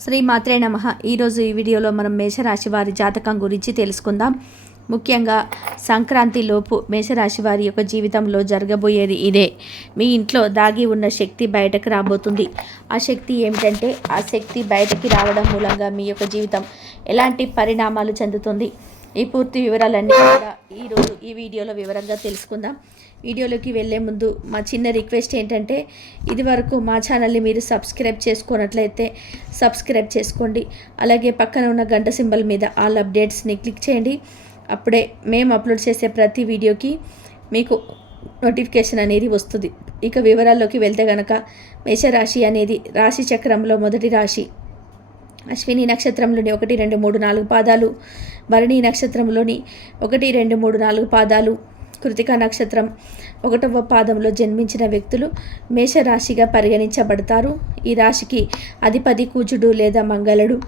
శ్రీ మాత్రే నమ ఈరోజు ఈ వీడియోలో మనం మేషరాశి వారి జాతకం గురించి తెలుసుకుందాం. ముఖ్యంగా సంక్రాంతి లోపు మేషరాశి వారి యొక్క జీవితంలో జరగబోయేది ఇదే. మీ ఇంట్లో దాగి ఉన్న శక్తి బయటకు రాబోతుంది. ఆ శక్తి ఏమిటంటే ఆ శక్తి బయటకి రావడం మూలంగా మీ యొక్క జీవితం ఎలాంటి పరిణామాలు చెందుతుంది? ఈ పూర్తి వివరాలన్నీ కూడా ఈరోజు ఈ వీడియోలో వివరంగా తెలుసుకుందాం. వీడియోలోకి వెళ్ళే ముందు మా చిన్న రిక్వెస్ట్ ఏంటంటే ఇది వరకు మా ఛానల్ని మీరు సబ్స్క్రైబ్ చేసుకున్నట్లయితే సబ్స్క్రైబ్ చేసుకోండి. అలాగే పక్కన ఉన్న గంట సింబల్ మీద ఆల్ అప్డేట్స్ని క్లిక్ చేయండి. అప్పుడే మేము అప్లోడ్ చేసే ప్రతి వీడియోకి మీకు నోటిఫికేషన్ అనేది వస్తుంది. ఇక వివరాల్లోకి వెళ్తే గనక మేషరాశి అనేది రాశి చక్రంలో మొదటి రాశి. అశ్విని నక్షత్రంలోని ఒకటి రెండు మూడు నాలుగు పాదాలు భరణి నక్షత్రంలోని ఒకటి రెండు మూడు నాలుగు పాదాలు. కృతిక నక్షత్రం ఒకటవ పాదంలో జన్మించిన వ్యక్తులు మేషరాశిగా పరిగణించబడతారు. ఈ రాశికి అధిపతి కూచుడు లేదా మంగళుడు.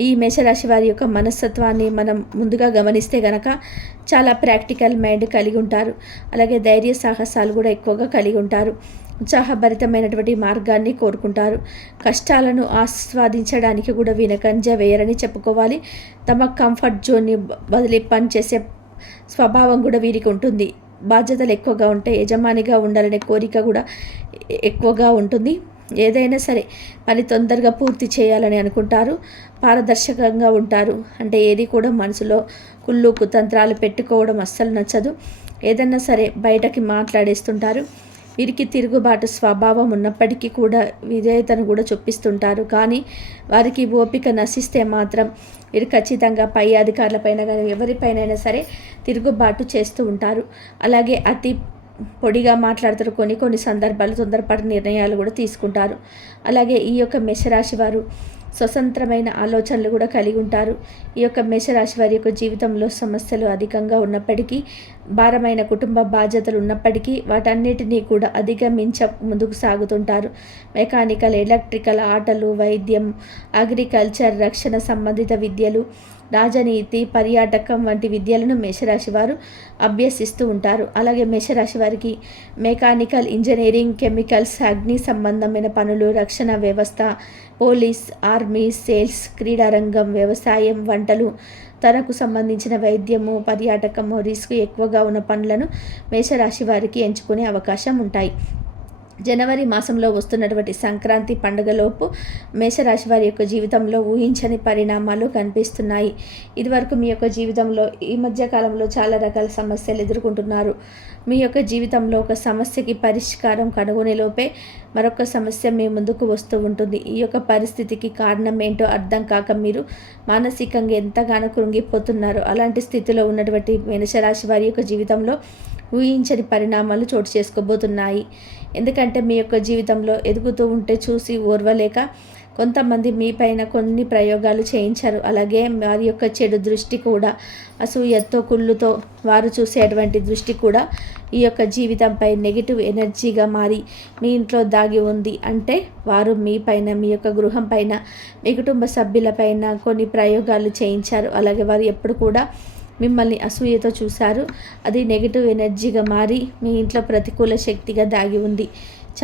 ఈ మేషరాశి వారి యొక్క మనస్తత్వాన్ని మనం ముందుగా గమనిస్తే గనక చాలా ప్రాక్టికల్ మైండ్ కలిగి ఉంటారు. అలాగే ధైర్య సాహసాలు కూడా ఎక్కువగా కలిగి ఉంటారు. ఉత్సాహభరితమైనటువంటి మార్గాన్ని కోరుకుంటారు. కష్టాలను ఆస్వాదించడానికి కూడా వినకంజ వేయరని చెప్పుకోవాలి. తమ కంఫర్ట్ జోన్ని బదిలీ పనిచేసే స్వభావం కూడా వీరికి ఉంటుంది. బాధ్యతలు ఎక్కువగా ఉంటే యజమానిగా ఉండాలనే కోరిక కూడా ఎక్కువగా ఉంటుంది. ఏదైనా సరే పని తొందరగా పూర్తి చేయాలని అనుకుంటారు. పారదర్శకంగా ఉంటారు. అంటే ఏది కూడా మనసులో కుళ్ళు కుతంత్రాలు పెట్టుకోవడం అస్సలు నచ్చదు. ఏదన్నా సరే బయటకి మాట్లాడేస్తుంటారు. వీరికి తిరుగుబాటు స్వభావం ఉన్నప్పటికీ కూడా విధేయతను కూడా చొప్పిస్తుంటారు. కానీ వారికి ఓపిక నశిస్తే మాత్రం వీరు ఖచ్చితంగా పై అధికారులపైన కానీ ఎవరిపైనైనా సరే తిరుగుబాటు చేస్తూ ఉంటారు. అలాగే అతి పొడిగా మాట్లాడతారు. కొన్ని కొన్ని సందర్భాలు తొందరపాటు నిర్ణయాలు కూడా తీసుకుంటారు. అలాగే ఈ యొక్క మేషరాశి వారు స్వతంత్రమైన ఆలోచనలు కూడా కలిగి ఉంటారు. ఈ యొక్క మేషరాశి వారి యొక్క జీవితంలో సమస్యలు అధికంగా ఉన్నప్పటికీ భారమైన కుటుంబ బాధ్యతలు ఉన్నప్పటికీ వాటన్నిటినీ కూడా అధిగమించ ముందుకు సాగుతుంటారు. మెకానికల్ ఎలక్ట్రికల్ ఆటలు వైద్యం అగ్రికల్చర్ రక్షణ సంబంధిత విద్యలు రాజనీతి పర్యాటకం వంటి విద్యలను మేషరాశి వారు అభ్యసిస్తూ ఉంటారు. అలాగే మేషరాశి వారికి మెకానికల్ ఇంజనీరింగ్ కెమికల్స్ అగ్ని సంబంధమైన పనులు రక్షణ వ్యవస్థ పోలీస్ ఆర్మీ సేల్స్ క్రీడారంగం వ్యవసాయం వంటలు తనకు సంబంధించిన వైద్యము పర్యాటకము రిస్క్ ఎక్కువగా ఉన్న పనులను మేషరాశి వారికి ఎంచుకునే అవకాశం ఉంటాయి. జనవరి మాసంలో వస్తున్నటువంటి సంక్రాంతి పండుగలోపు మేషరాశి వారి యొక్క జీవితంలో ఊహించని పరిణామాలు కనిపిస్తున్నాయి. ఇదివరకు మీ యొక్క జీవితంలో ఈ మధ్య కాలంలో చాలా రకాల సమస్యలు ఎదుర్కొంటున్నారు. మీ యొక్క జీవితంలో ఒక సమస్యకి పరిష్కారం కనుగొనేలోపే మరొక సమస్య మీ ముందుకు వస్తూ ఉంటుంది. ఈ యొక్క పరిస్థితికి కారణం ఏంటో అర్థం కాక మీరు మానసికంగా ఎంతగానో కృంగిపోతున్నారు. అలాంటి స్థితిలో ఉన్నటువంటి మేషరాశి వారి యొక్క జీవితంలో ఊహించని పరిణామాలు చోటు చేసుకోబోతున్నాయి. ఎందుకంటే మీ యొక్క జీవితంలో ఎదుగుతూ ఉంటే చూసి ఓర్వలేక కొంతమంది మీపైన కొన్ని ప్రయోగాలు చేయించారు. అలాగే వారి యొక్క చెడు దృష్టి కూడా అసూయతో కుళ్ళుతో వారు చూసేటువంటి దృష్టి కూడా ఈ యొక్క జీవితంపై నెగిటివ్ ఎనర్జీగా మారి మీ ఇంట్లో దాగి ఉంది అంటే వారు మీ పైన మీ యొక్క గృహం పైన మీ కుటుంబ సభ్యులపైన కొన్ని ప్రయోగాలు చేయించారు. అలాగే వారు ఎప్పుడు కూడా మిమ్మల్ని అసూయతో చూశారు. అది నెగిటివ్ ఎనర్జీగా మారి మీ ఇంట్లో ప్రతికూల శక్తిగా దాగి ఉంది.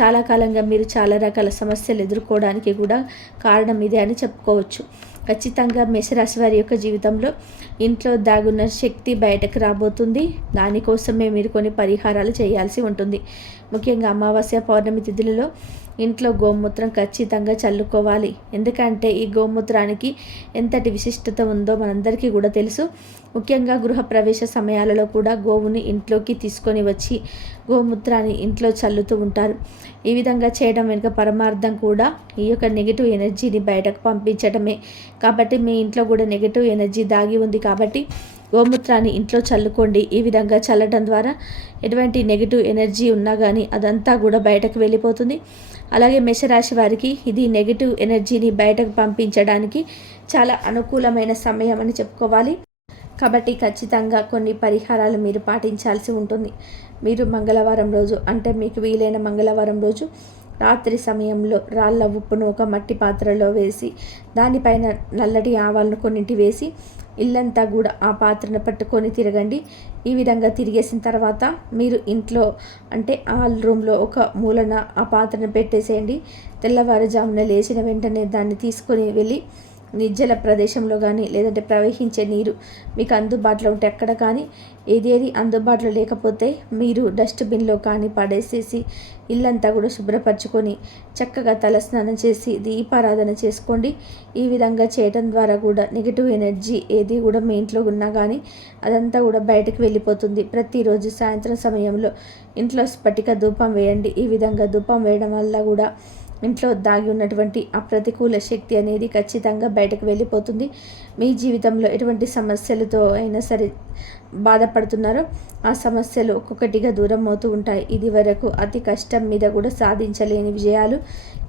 చాలా కాలంగా మీరు చాలా రకాల సమస్యలు ఎదుర్కోవడానికి కూడా కారణం ఇదే అని చెప్పుకోవచ్చు. ఖచ్చితంగా మేషరాశి వారి యొక్క జీవితంలో ఇంట్లో దాగున్న శక్తి బయటకు రాబోతుంది. దానికోసమే మీరు కొన్ని పరిహారాలు చేయాల్సి ఉంటుంది. ముఖ్యంగా అమావాస్య పౌర్ణమి తిథులలో ఇంట్లో గోమూత్రం ఖచ్చితంగా చల్లుకోవాలి. ఎందుకంటే ఈ గోమూత్రానికి ఎంతటి విశిష్టత ఉందో మనందరికీ కూడా తెలుసు. ముఖ్యంగా గృహ ప్రవేశ సమయాలలో కూడా గోవుని ఇంట్లోకి తీసుకొని వచ్చి గోమూత్రాన్ని ఇంట్లో చల్లుతూ ఉంటారు. ఈ విధంగా చేయడం వెనుక పరమార్థం కూడా ఈ యొక్క నెగిటివ్ ఎనర్జీని బయటకు పంపించడమే కాబట్టి మీ ఇంట్లో కూడా నెగిటివ్ ఎనర్జీ దాగి ఉంది కాబట్టి గోమూత్రాన్ని ఇంట్లో చల్లుకోండి. ఈ విధంగా చల్లడం ద్వారా ఎటువంటి నెగిటివ్ ఎనర్జీ ఉన్నా కానీ అదంతా కూడా బయటకు వెళ్ళిపోతుంది. అలాగే మేషరాశి వారికి ఇది నెగిటివ్ ఎనర్జీని బయటకు పంపించడానికి చాలా అనుకూలమైన సమయం అని చెప్పుకోవాలి. కాబట్టి ఖచ్చితంగా కొన్ని పరిహారాలు మీరు పాటించాల్సి ఉంటుంది. మీరు మంగళవారం రోజు అంటే మీకు వీలైన మంగళవారం రోజు రాత్రి సమయంలో రాళ్ళ ఉప్పును ఒక మట్టి పాత్రలో వేసి దానిపైన నల్లటి ఆవాలను కొన్నింటి వేసి ఇల్లంతా కూడా ఆ పాత్రను పట్టుకొని తిరగండి. ఈ విధంగా తిరిగేసిన తర్వాత మీరు ఇంట్లో అంటే హాల్ రూమ్లో ఒక మూలన ఆ పాత్రను పెట్టేసేయండి. తెల్లవారుజామున లేచిన వెంటనే దాన్ని తీసుకొని వెళ్ళి నిర్జల ప్రదేశంలో కానీ లేదంటే ప్రవహించే నీరు మీకు అందుబాటులో ఉంటే ఎక్కడ కానీ ఏదేది అందుబాటులో లేకపోతే మీరు డస్ట్బిన్లో కానీ పడేసేసి ఇల్లంతా కూడా శుభ్రపరచుకొని చక్కగా తలస్నానం చేసి దీపారాధన చేసుకోండి. ఈ విధంగా చేయడం ద్వారా కూడా నెగిటివ్ ఎనర్జీ ఏది కూడా మీ ఇంట్లో ఉన్నా కానీ అదంతా కూడా బయటకు వెళ్ళిపోతుంది. ప్రతిరోజు సాయంత్రం సమయంలో ఇంట్లో స్ఫటిక ధూపం వేయండి. ఈ విధంగా ధూపం వేయడం వల్ల కూడా ఇంట్లో దాగి ఉన్నటువంటి ఆ ప్రతికూల శక్తి అనేది ఖచ్చితంగా బయటకు వెళ్ళిపోతుంది. మీ జీవితంలో ఎటువంటి సమస్యలతో అయినా సరే బాధపడుతున్నారో ఆ సమస్యలు ఒక్కొక్కటిగా దూరం అవుతూ ఉంటాయి. ఇది వరకు అతి కష్టం మీద కూడా సాధించలేని విజయాలు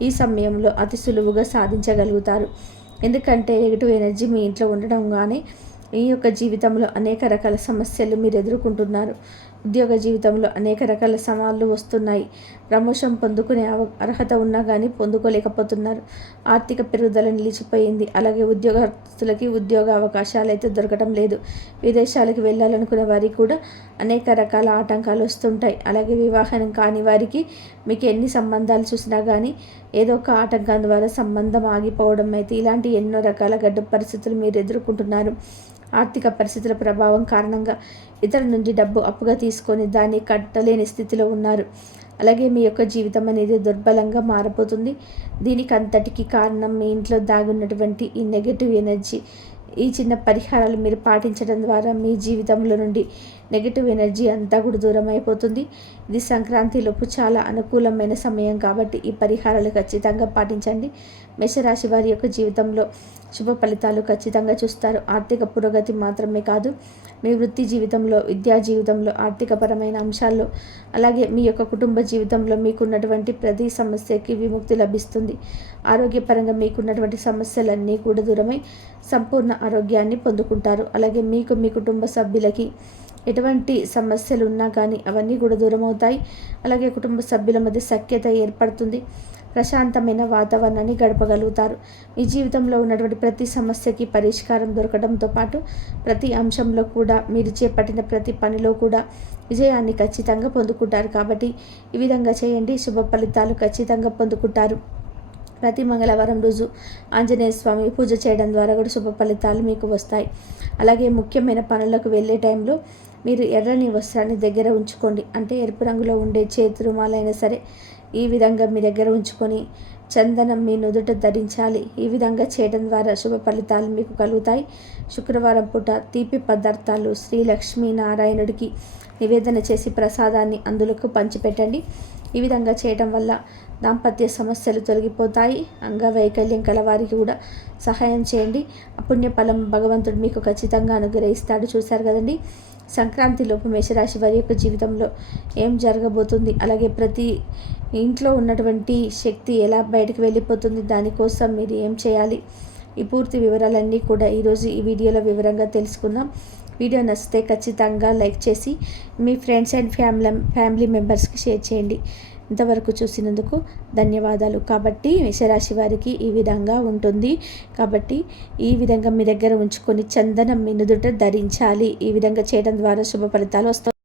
ఈ సమయంలో అతి సులువుగా సాధించగలుగుతారు. ఎందుకంటే నెగిటివ్ ఎనర్జీ మీ ఇంట్లో ఉండడం కానీ ఈ యొక్క జీవితంలో అనేక రకాల సమస్యలు మీరు ఎదుర్కొంటున్నారు. ఉద్యోగ జీవితంలో అనేక రకాల సవాళ్ళు వస్తున్నాయి. ప్రమోషన్ పొందుకునే అర్హత ఉన్నా కానీ పొందుకోలేకపోతున్నారు. ఆర్థిక పెరుగుదల నిలిచిపోయింది. అలాగే ఉద్యోగస్తులకి ఉద్యోగ అవకాశాలు అయితే దొరకడం లేదు. విదేశాలకు వెళ్ళాలనుకునే వారికి కూడా అనేక రకాల ఆటంకాలు వస్తుంటాయి. అలాగే వివాహం కాని వారికి మీకు ఎన్ని సంబంధాలు చూసినా కానీ ఏదో ఒక ఆటంకం ద్వారా సంబంధం ఆగిపోవడం అయితే ఇలాంటి ఎన్నో రకాల గడ్డ పరిస్థితులు మీరు ఎదుర్కొంటున్నారు. ఆర్థిక పరిస్థితుల ప్రభావం కారణంగా ఇతర నుండి డబ్బు అప్పుగా తీసుకొని దాన్ని కట్టలేని స్థితిలో ఉన్నారు. అలాగే మీ యొక్క జీవితం అనేది దుర్బలంగా మారిపోతుంది దీనికి అంతటికి కారణం మీ ఇంట్లో దాగున్నటువంటి ఈ నెగటివ్ ఎనర్జీ ఈ చిన్న పరిహారాలు మీరు పాటించడం ద్వారా మీ జీవితంలో నుండి నెగిటివ్ ఎనర్జీ అంతా కూడా దూరం అయిపోతుంది. ఇది సంక్రాంతిలోపు చాలా అనుకూలమైన సమయం కాబట్టి ఈ పరిహారాలు ఖచ్చితంగా పాటించండి. మేషరాశి వారి యొక్క జీవితంలో శుభ ఫలితాలు ఖచ్చితంగా చూస్తారు. ఆర్థిక పురోగతి మాత్రమే కాదు మీ వృత్తి జీవితంలో విద్యా జీవితంలో ఆర్థికపరమైన అంశాల్లో అలాగే మీ యొక్క కుటుంబ జీవితంలో మీకున్నటువంటి ప్రతి సమస్యకి విముక్తి లభిస్తుంది. ఆరోగ్యపరంగా మీకున్నటువంటి సమస్యలన్నీ కూడా దూరమై సంపూర్ణ ఆరోగ్యాన్ని పొందుకుంటారు. అలాగే మీకు మీ కుటుంబ సభ్యులకి ఎటువంటి సమస్యలు ఉన్నా కానీ అవన్నీ కూడా దూరం అవుతాయి అలాగే కుటుంబ సభ్యుల మధ్య సఖ్యత ఏర్పడుతుంది. ప్రశాంతమైన వాతావరణాన్ని గడపగలుగుతారు. మీ జీవితంలో ఉన్నటువంటి ప్రతి సమస్యకి పరిష్కారం దొరకడంతో పాటు ప్రతి అంశంలో కూడా మీరు చేపట్టిన ప్రతి పనిలో కూడా విజయాన్ని ఖచ్చితంగా పొందుకుంటారు. కాబట్టి ఈ విధంగా చేయండి. శుభ ఫలితాలు ఖచ్చితంగా పొందుకుంటారు. ప్రతి మంగళవారం రోజు ఆంజనేయ స్వామి పూజ చేయడం ద్వారా కూడా శుభ ఫలితాలు మీకు వస్తాయి. అలాగే ముఖ్యమైన పనులకు వెళ్ళే టైంలో మీరు ఎర్రని వస్త్రాన్ని దగ్గర ఉంచుకోండి. అంటే ఎరుపు రంగులో ఉండే చేతి రుమాలైనా సరే ఈ విధంగా మీ దగ్గర ఉంచుకొని చందనం మీ నుదుట ధరించాలి. ఈ విధంగా చేయడం ద్వారా శుభ ఫలితాలు మీకు కలుగుతాయి. శుక్రవారం పూట తీపి పదార్థాలు శ్రీ లక్ష్మీ నారాయణుడికి నివేదన చేసి ప్రసాదాన్ని అందులోకి పంచిపెట్టండి. ఈ విధంగా చేయడం వల్ల దాంపత్య సమస్యలు తొలగిపోతాయి. అంగవైకల్యం కలవారికి కూడా సహాయం చేయండి. పుణ్యఫలం భగవంతుడు మీకు ఖచ్చితంగా అనుగ్రహిస్తాడు. చూశారు కదండి? సంక్రాంతిలోపు మేషరాశి వారి యొక్క జీవితంలో ఏం జరగబోతుంది? అలాగే ప్రతి ఇంట్లో ఉన్నటువంటి శక్తి ఎలా బయటకు వెళ్ళిపోతుంది? దానికోసం మీరు ఏం చేయాలి? ఈ పూర్తి వివరాలన్నీ కూడా ఈరోజు ఈ వీడియోలో వివరంగా తెలుసుకుందాం. వీడియో నచ్చితే ఖచ్చితంగా లైక్ చేసి మీ ఫ్రెండ్స్ అండ్ ఫ్యామిలీ ఫ్యామిలీ మెంబర్స్కి షేర్ చేయండి. ఇంతవరకు చూసినందుకు ధన్యవాదాలు. కాబట్టి మేషరాశి వారికి ఈ విధంగా ఉంటుంది. కాబట్టి ఈ విధంగా మీ దగ్గర ఉంచుకొని చందనం మినుదుట ధరించాలి. ఈ విధంగా చేయడం ద్వారా శుభ ఫలితాలు వస్తాయి.